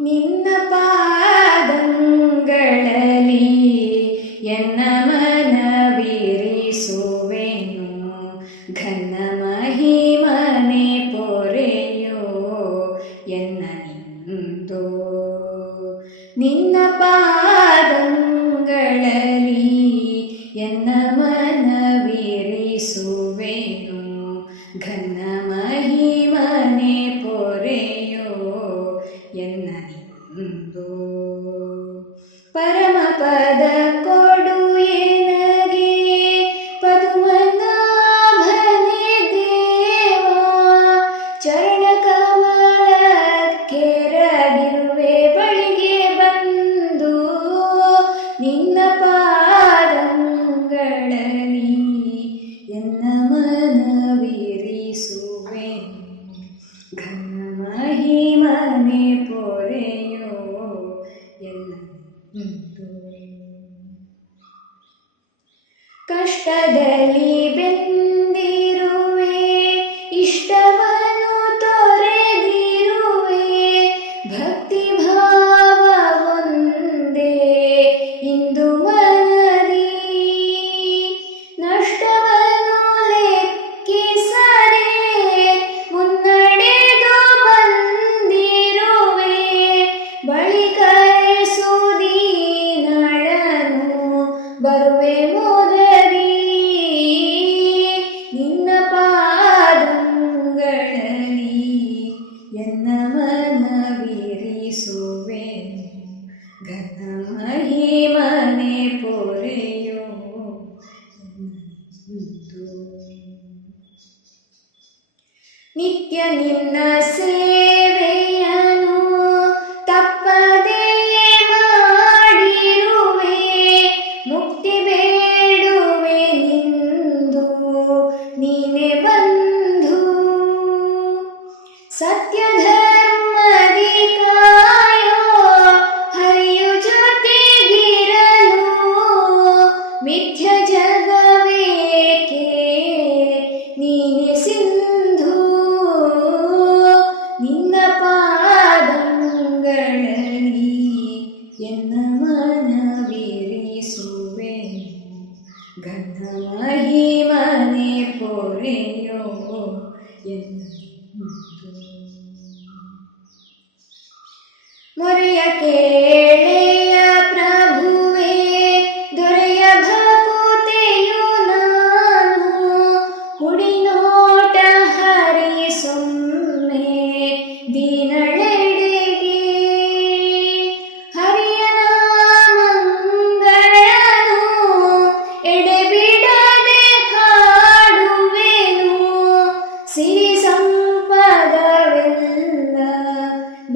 നിന്ന പാദങ്ങളിൽ എന്ന മനവിരിസുവേനു ഘനമഹി ಪದ ಕಷ್ಟದಲ್ಲಿ എന്നവനവിരിസുവേ ಮಹಿಮನೆ പൊറിയോ ನಿತ್ಯ ನಿನ್ನ ಸೇವೆಯನು ತಪ್ಪದೇ ಮಾಡಿರುವೆ. ಮುಕ್ತಿ ಬೇಡುವೆ ನಿಂದು. ನೀನೆ മഹിമനെ പൊഴിഞ്ഞു മുറിയ കേ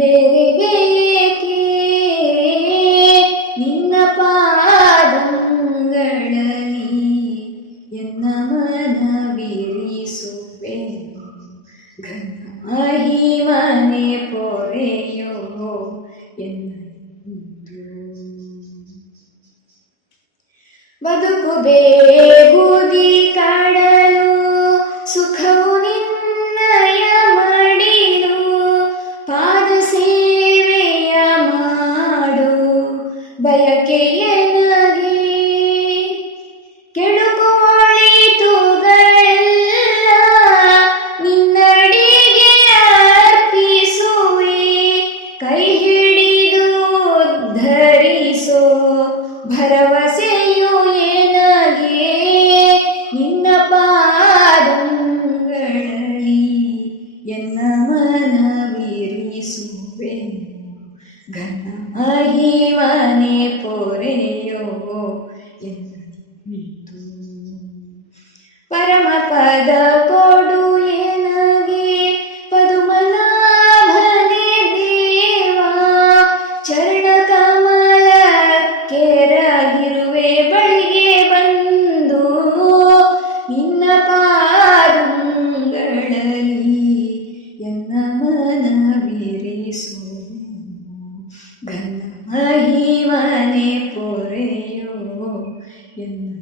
ಬೆರಗೇಕೆ ನಿನ್ನ ಪಾದಂಗಳಲ್ಲಿ ಎನ್ನ ಮನವಿರಿಸುವೆ ಮಹಿಮನೆ ಪೊರೆಯೋ ಎನ್ನ ಬದುಕು ಬೇಗುದಿ ಕಾಡಲು ಸುಖವು ಕೋರೆಯೋ ಎಂದು ಪರಮ ಪದ ಕೊಡು ಎನಗೆ ಪದುಮನಾಭನೆ ದೇವಾ ಚರಣ ಕಮಲ ಕಮಲಕ್ಕೆರಗಿರುವೆ ಬಳಿಗೆ ಬಂದು ನಿನ್ನ ಪಾದಂಗಳಲ್ಲಿ ಎನ್ನ ಮನವಿರಿಸು ಗಂಗ അഹിവനെ പൊറിയുമോ എന്ന്